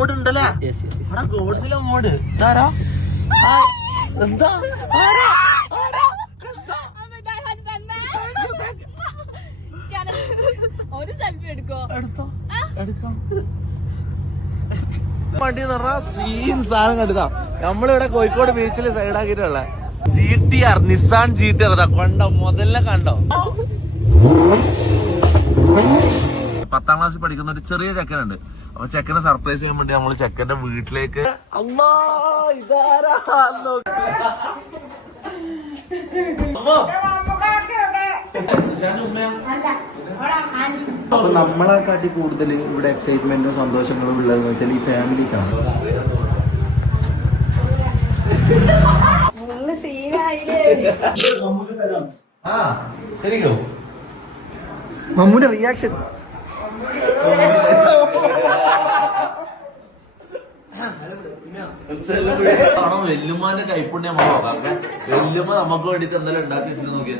Mode ഉണ്ടല്ലേ? ഗോഡ്സിലെ mode ഇതാരാ? എന്താ ഒരു സെൽഫി എടുക്കോ? എടുക്കാം. വണ്ടി നിറ സീൻ സാധനം കണ്ടതാ. നമ്മളിവിടെ കോഴിക്കോട് ബീച്ചിൽ സൈഡാക്കിട്ടുള്ള GTR, നിസാൻ GTR അതാ കണ്ടോ, മുതലേ കണ്ടോ. 10ാം ക്ലാസ്സിൽ പഠിക്കുന്ന ഒരു ചെറിയ ചെക്കനുണ്ട്. അപ്പൊ ചെക്കനെ സർപ്രൈസ് ചെയ്യാൻ വേണ്ടി നമ്മള് ചെക്കന്റെ വീട്ടിലേക്ക് അപ്പൊ നമ്മളെക്കാട്ടി കൂടുതൽ ഇവിടെ എക്സൈറ്റ്മെന്റും സന്തോഷങ്ങളും ഉള്ളതെന്ന് വെച്ചാൽ ഈ ഫാമിലിക്കാണ്. ശരിക്കും മമ്മൂന്റെ റിയാക്ഷൻ വെല്ലുമാന്റെ കൈപ്പുണ്യ നമ്മൾ നോക്കാം. വെല്ലുമ്മ നമുക്ക് വേണ്ടിട്ട് എന്തെങ്കിലും ഉണ്ടാക്കി വെച്ചിട്ട് നോക്കിയാ.